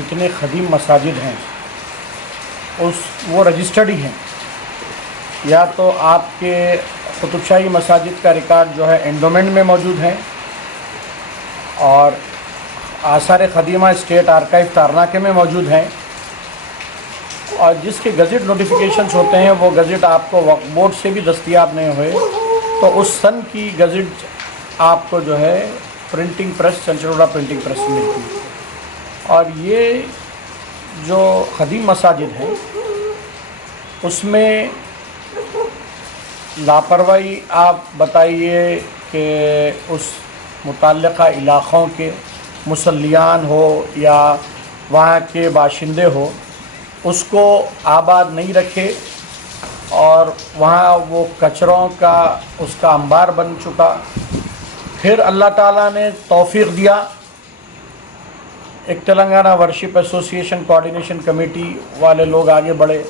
جتنے خدیم مساجد ہیں وہ رجسٹرڈ ہی ہیں، یا تو آپ کے قطب شاہی مساجد کا ریکارڈ جو ہے انڈومنٹ میں موجود ہے، اور آثار قدیمہ اسٹیٹ آرکائیو تارناکے میں موجود ہیں، اور جس کے گزٹ نوٹیفیکیشنز ہوتے ہیں وہ گزٹ آپ کو وقف بورڈ سے بھی دستیاب نہیں ہوئے تو اس سن کی گزٹ آپ کو جو ہے پرنٹنگ پریس، چنچلوڑا پرنٹنگ پریس میں ملتی ہے۔ اور یہ جو قدیم مساجد ہیں اس میں لاپرواہی آپ بتائیے کہ اس متعلقہ علاقوں کے مصلیان ہو یا وہاں کے باشندے ہو، اس کو آباد نہیں رکھے اور وہاں وہ کچروں کا اس کا انبار بن چکا۔ پھر اللہ تعالیٰ نے توفیق دیا، ایک Telangana worship association coordination committee والے لوگ آگے بڑھے،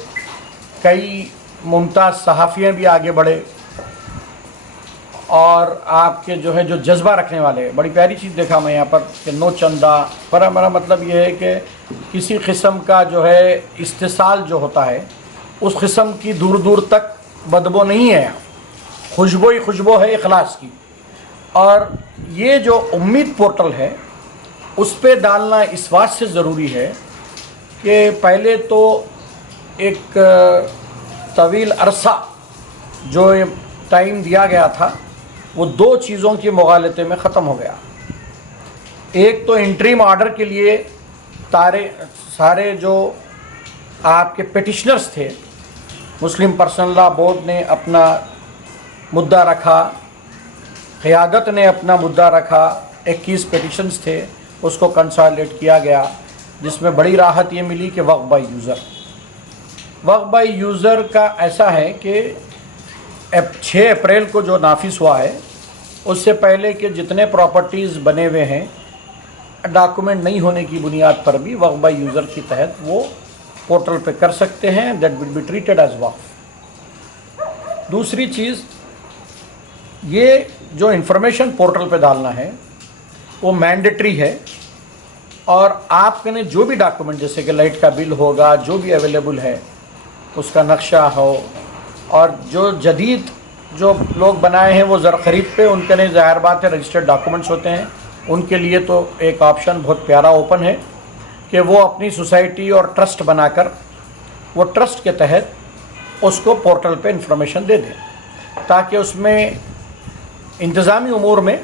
کئی ممتاز صحافیاں بھی آگے بڑھے، اور آپ کے جو ہے جو جذبہ رکھنے والے، بڑی پیاری چیز دیکھا میں یہاں پر کہ نو چندہ پر، میرا مطلب یہ ہے کہ کسی قسم کا جو ہے استحصال جو ہوتا ہے اس قسم کی دور دور تک بدبو نہیں ہے، خوشبو ہی خوشبو ہے اخلاص کی۔ اور یہ جو امید پورٹل ہے اس پہ ڈالنا اس بات سے ضروری ہے کہ پہلے تو ایک طویل عرصہ جو ٹائم دیا گیا تھا وہ دو چیزوں کی مغالطے میں ختم ہو گیا۔ ایک تو انٹریم آرڈر کے لیے سارے جو آپ کے پیٹیشنرز تھے، مسلم پرسنل لا بورڈ نے اپنا مدعا رکھا، قیادت نے اپنا مدعا رکھا، 21 پیٹیشنز تھے، اس کو کنسالیڈیٹ کیا گیا، جس میں بڑی راحت یہ ملی کہ وقف بائی یوزر کا ایسا ہے کہ 6 اپریل کو جو نافذ ہوا ہے اس سے پہلے کہ جتنے پراپرٹیز بنے ہوئے ہیں ڈاکومنٹ نہیں ہونے کی بنیاد پر بھی وقف بائی یوزر کے تحت وہ پورٹل پہ کر سکتے ہیں، that will be treated as وقف۔ دوسری چیز، یہ جو انفارمیشن پورٹل پہ ڈالنا ہے وہ مینڈیٹری ہے، اور آپ نے جو بھی ڈاکومنٹ جیسے کہ لائٹ کا بل ہوگا، جو بھی اویلیبل ہے اس کا نقشہ ہو، اور جو جدید جو لوگ بنائے ہیں وہ زر خرید پہ ان کے لیے ظاہر بات ہے رجسٹرڈ ڈاکومنٹس ہوتے ہیں، ان کے لیے تو ایک آپشن بہت پیارا اوپن ہے کہ وہ اپنی سوسائٹی اور ٹرسٹ بنا کر وہ ٹرسٹ کے تحت اس کو پورٹل پہ انفارمیشن دے دیں، تاکہ اس میں انتظامی امور میں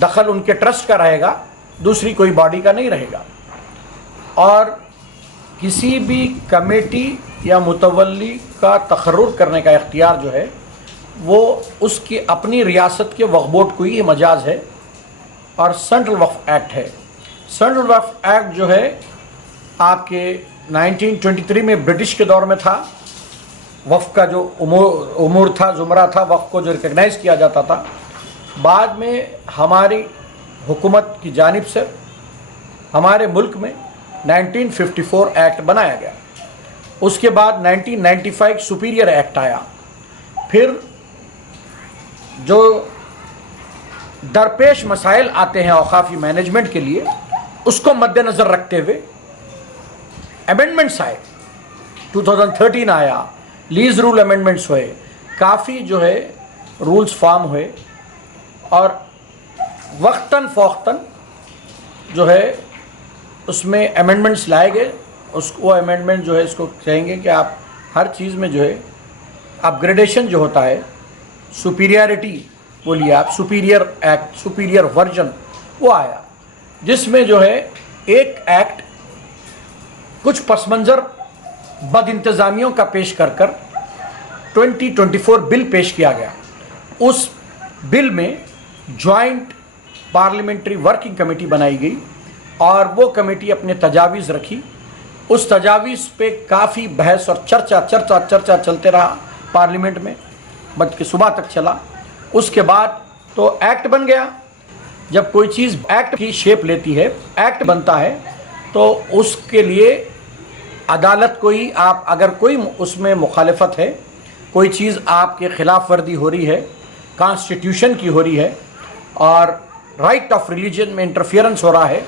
دخل ان کے ٹرسٹ کا رہے گا، دوسری کوئی باڈی کا نہیں رہے گا۔ اور کسی بھی کمیٹی یا متولی کا تقرر کرنے کا اختیار جو ہے وہ اس کی اپنی ریاست کے وقف بورڈ کو ہی مجاز ہے، اور سینٹرل وقف ایکٹ ہے۔ سینٹرل وقف ایکٹ جو ہے آپ کے 1923 میں برٹش کے دور میں تھا، وقف کا جو امور تھا، زمرہ تھا وقف کو جو ریکگنائز کیا جاتا تھا، بعد میں ہماری حکومت کی جانب سے ہمارے ملک میں 1954 ایکٹ بنایا گیا، اس کے بعد 1995 سپیریئر ایکٹ آیا، پھر جو درپیش مسائل آتے ہیں اوقافی مینجمنٹ کے لیے اس کو مد نظر رکھتے ہوئے امینڈمنٹس آئے، 2013 آیا، لیز رول امینڈمنٹس ہوئے، کافی جو ہے رولز فارم ہوئے، اور وقتاً فوقتاً جو ہے اس میں امینڈمنٹس لائے گئے۔ وہ امینڈمنٹ جو ہے اس کو کہیں گے کہ آپ ہر چیز میں جو ہے اپ گریڈیشن جو ہوتا ہے، سپیریارٹی بولیے آپ، سپیریئر ایکٹ، سپیریئر ورژن وہ آیا، جس میں جو ہے ایک ایکٹ کچھ پس منظر بد انتظامیوں کا پیش کر 2024 بل پیش کیا گیا۔ اس بل میں جوائنٹ پارلیمنٹری ورکنگ کمیٹی بنائی گئی، اور وہ کمیٹی اپنے تجاویز رکھی، اس تجاویز پہ کافی بحث اور چرچا چلتے رہا پارلیمنٹ میں، بلکہ کہ صبح تک چلا۔ اس کے بعد تو ایکٹ بن گیا۔ جب کوئی چیز ایکٹ کی شیپ لیتی ہے، ایکٹ بنتا ہے، تو اس کے لیے عدالت کو ہی آپ اگر کوئی اس میں مخالفت ہے، کوئی چیز آپ کے خلاف ورزی ہو رہی ہے، کانسٹیٹیوشن کی ہو رہی ہے، اور رائٹ آف ریلیجن میں انٹرفیئرنس ہو رہا ہے،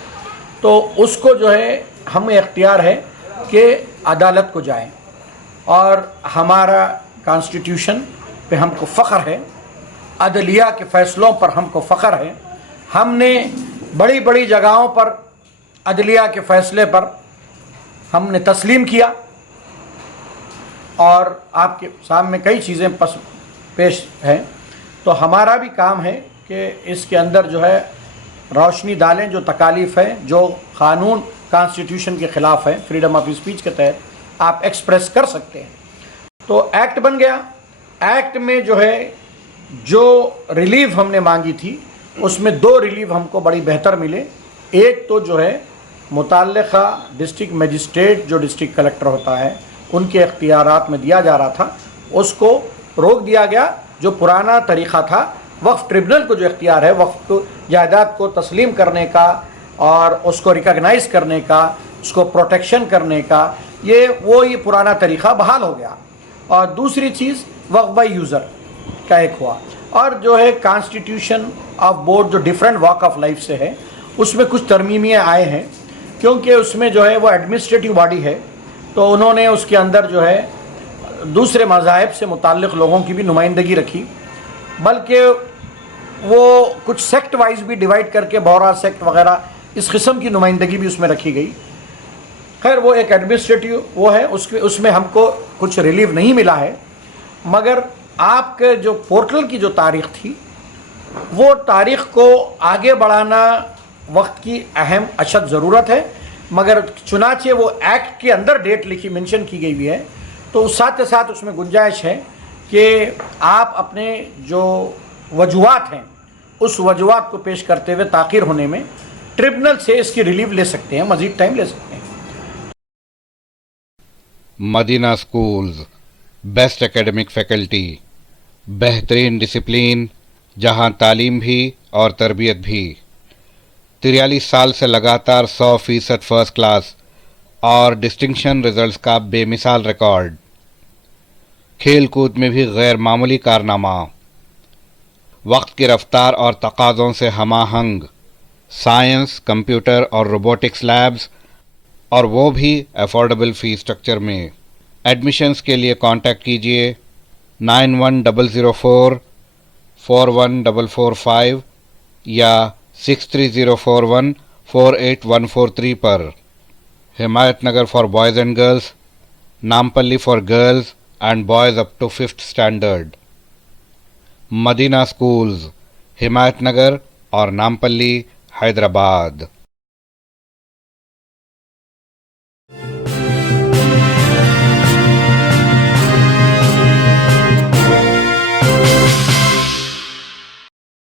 تو اس کو جو ہے ہمیں اختیار ہے کہ عدالت کو جائیں، اور ہمارا کانسٹیٹیوشن پہ ہم کو فخر ہے، عدلیہ کے فیصلوں پر ہم کو فخر ہے. ہم نے بڑی بڑی جگہوں پر عدلیہ کے فیصلے پر ہم نے تسلیم کیا، اور آپ کے سامنے کئی چیزیں پیش ہیں. تو ہمارا بھی کام ہے کہ اس کے اندر جو ہے روشنی ڈالیں. جو تکالیف ہے، جو قانون کانسٹیٹیوشن کے خلاف ہے، فریڈم آف اسپیچ کے تحت آپ ایکسپریس کر سکتے ہیں. تو ایکٹ بن گیا. ایکٹ میں جو ہے جو ریلیف ہم نے مانگی تھی، اس میں 2 ریلیف ہم کو بڑی بہتر ملے. ایک تو جو ہے متعلقہ ڈسٹرکٹ مجسٹریٹ جو ڈسٹرکٹ کلکٹر ہوتا ہے، ان کے اختیارات میں دیا جا رہا تھا، اس کو روک دیا گیا. جو پرانا طریقہ تھا، وقف ٹریبونل کو جو اختیار ہے وقف جائیداد کو تسلیم کرنے کا اور اس کو ریکگنائز کرنے کا، اس کو پروٹیکشن کرنے کا، یہ پرانا طریقہ بحال ہو گیا. اور دوسری چیز وقف بائی یوزر کا ایک ہوا. اور جو ہے کانسٹیٹیوشن آف بورڈ جو ڈیفرنٹ واک آف لائف سے ہے، اس میں کچھ ترمیمیاں آئے ہیں، کیونکہ اس میں جو ہے وہ ایڈمنسٹریٹو باڈی ہے، تو انہوں نے اس کے اندر جو ہے دوسرے مذاہب سے متعلق لوگوں کی بھی نمائندگی رکھی، بلکہ وہ کچھ سیکٹ وائز بھی ڈیوائڈ کر کے بورا سیکٹ وغیرہ اس قسم کی نمائندگی بھی اس میں رکھی گئی. خیر وہ ایک ایڈمنسٹریٹو وہ ہے، اس میں ہم کو کچھ ریلیف نہیں ملا ہے. مگر آپ کے جو پورٹل کی جو تاریخ تھی، وہ تاریخ کو آگے بڑھانا وقت کی اہم اشد ضرورت ہے. مگر چنانچہ وہ ایکٹ کے اندر ڈیٹ لکھی مینشن کی گئی ہوئی ہے، تو ساتھ ساتھ اس میں گنجائش ہے کہ آپ اپنے جو وجوہات ہیں اس وجوہات کو پیش کرتے ہوئے تاخیر ہونے میں ٹریبونل سے اس کی ریلیف لے سکتے ہیں، مزید ٹائم لے سکتے ہیں. مدینہ اسکولز، بیسٹ اکیڈمک فیکلٹی، بہترین ڈسپلین، جہاں تعلیم بھی اور تربیت بھی. 43 سال سے لگاتار 100% فرسٹ کلاس اور ڈسٹنکشن رزلٹس کا بے مثال ریکارڈ. کھیل کود میں بھی غیر معمولی کارنامہ. وقت کی رفتار اور تقاضوں سے ہم آہنگ سائنس، کمپیوٹر اور روبوٹکس لیبز، اور وہ بھی افورڈیبل فی اسٹرکچر میں. ایڈمیشنز کے لیے کانٹیکٹ کیجیے 910004 41445 یا 63041 48143 پر. Himayat Nagar for boys and girls, Nampally for girls and boys up to 5th standard. Madina schools, Himayat Nagar اور نامپلی، حیدرآباد.